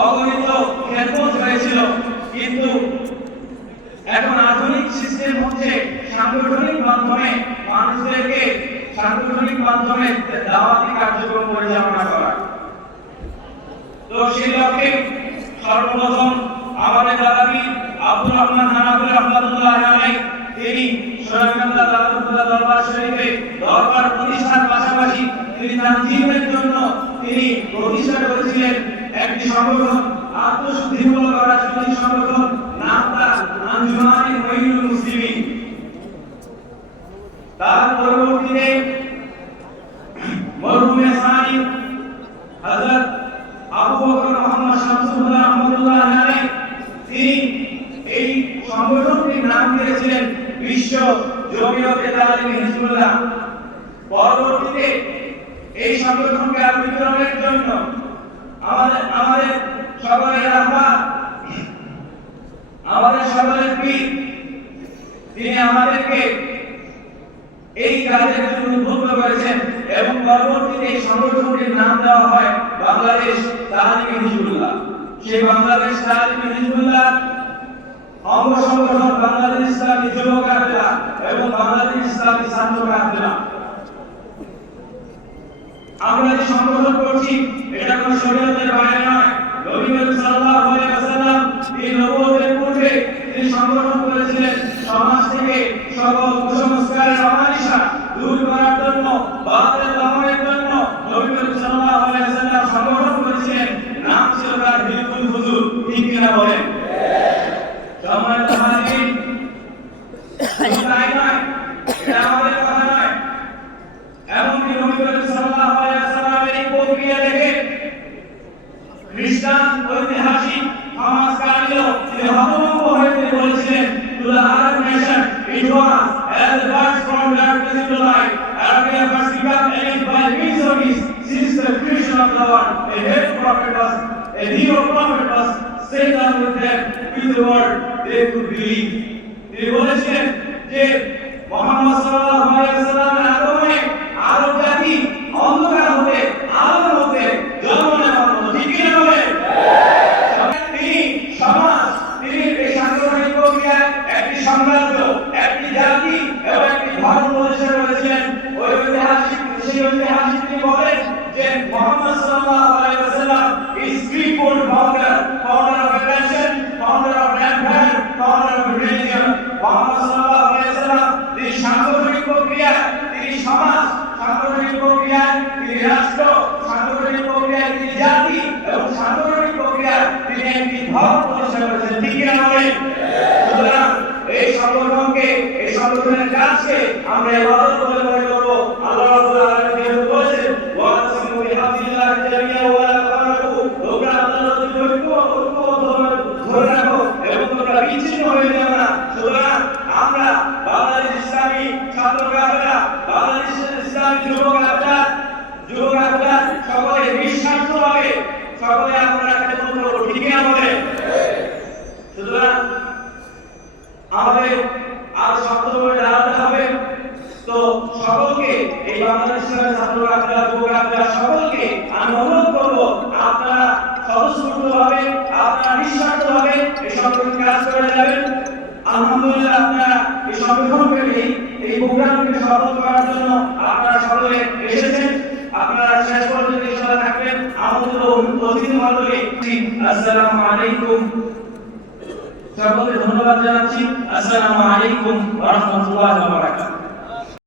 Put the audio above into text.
অগণিত খেদমত হয়েছিল। কিন্তু এখন আধুনিক সিস্টেম হচ্ছে সাংগঠনিক মাধ্যমে মানুষদেরকে সাংগঠনিক মাধ্যমে দাওয়াতি কার্যক্রম পরিচালনা করা। তো সেই লক্ষ্যে সর্বপ্রথম আমাদের দাদাবি আব্দুর রহমান হানাফি রহমাতুল্লাহ তিনি সোনাকান্দা দারুল্লাহ দরবার শরীফে দরবার প্রতিষ্ঠার পাশাপাশি তিনি তানজিমের জন্য তিনি প্রতিষ্ঠা করেছিলেন। একটি সংগঠন আত্মশুদ্ধিমূলক রাজনৈতিক সংগঠন আঞ্জুমানে তার পরবর্তীতে হযরত আবু বকর মোহাম্মদ শামসুল্লাহ আলাইহি, তিনি এই সংগঠনটির নাম দিয়েছিলেন বিশ্ব জমিয়তে তালিম হিজবুল্লাহ। পরবর্তীতে এই সংগঠনকে আবিষ্কারের জন্য আমাদের আমাদের সকলের আহ্বান, আমাদের সকলের পীর তিনি আমাদেরকে এই কাজের জন্য উদ্বুদ্ধ করেছেন এবং পরবর্তীতে এই সংগঠনটির নাম দেওয়া হয় বাংলাদেশ তাহলিম হিজবুল্লাহ। সেই বাংলাদেশ তাহলিম হিজবুল্লাহ অঙ্গ সংগঠন বাংলাদেশ ইসলামী যুব কাফেলা এবং বাংলাদেশ ইসলামী ছাত্র কাফেলা। আমরা যে সংগঠন করছি, এটা কোনো শরীয়তের বাইরে নয়। নবী সাল্লাল্লাহু আলাইহি ওয়াসাল্লাম এই নবুয়তের পূর্বে তিনি সংগঠন করেছিলেন সমাজ থেকে সকল কুসংস্কারের অমানিসা দূর করার জন্য বাতিল দমনের জন্য নবী করিম সাল্লাল্লাহু আলাইহি ওয়াসাল্লাম সংগঠন করেছিলেন নাম ছিল তার হিলফুল হুজুর ঠিক কিনা বলেন সম্মানিত হাজিরিন শুধু তাই নয় এটা আমাদের কথা নয় এমনকি নবী করিম সাল্লাল্লাহু আলাইহি ওয়াসাল্লামের এই প্রক্রিয়া দেখে খ্রিস্টান ঐতিহাসিক সমাজকারীও তিনি হতভম্ব হয়ে তিনি বলেছিলেন to the Arab nation it was as the birds from darkness into light Arabia must become elite by means of his since the world a head prophet was, a hero prophet was sent down with them. With the word they could believe. তিনি বলেছিলেন যে, মোহাম্মদ সাল্লাল্লাহু আলাইহি ওয়াসাল্লামের আগমনে আরব জাতি অন্ধকার হতে আলোর মধ্যে জন্ম নেওয়ার মতো ঠিক কি বলেন? তিনি সমাজ, তিনি এই সাংগঠনিক প্রক্রিয়ায় একটি সাম্রাজ্য, একটি জাতি ধর্ম প্রতিষ্ঠা করেছেন ঠিক কিনা বলেন? সুতরাং এই সংগঠনকে এই আমরা ঠিক না বলে? সুতরাং আমাদের আরও শক্তভাবে দাঁড়াতে হবে। তো সকলকে এই বাংলাদেশ ইসলামের ছাত্র কাফেলা যুব কাফেলা সকলকে আমি অনুরোধ করব, আপনারা স্বতঃস্ফূর্তভাবে, আপনারা নিঃস্বার্থভাবে এই সংগঠন কাজ করে যাবেন। আলহামদুলিল্লাহ আপনারা এই সংগঠনকে, এই এই প্রোগ্রামকে সফল আসসালামু আলাইকুম। সকলকে ধন্যবাদ জানাচ্ছি। আসসালামু আলাইকুম ওয়া রাহমাতুল্লাহি ওয়া বারাকাতুহু।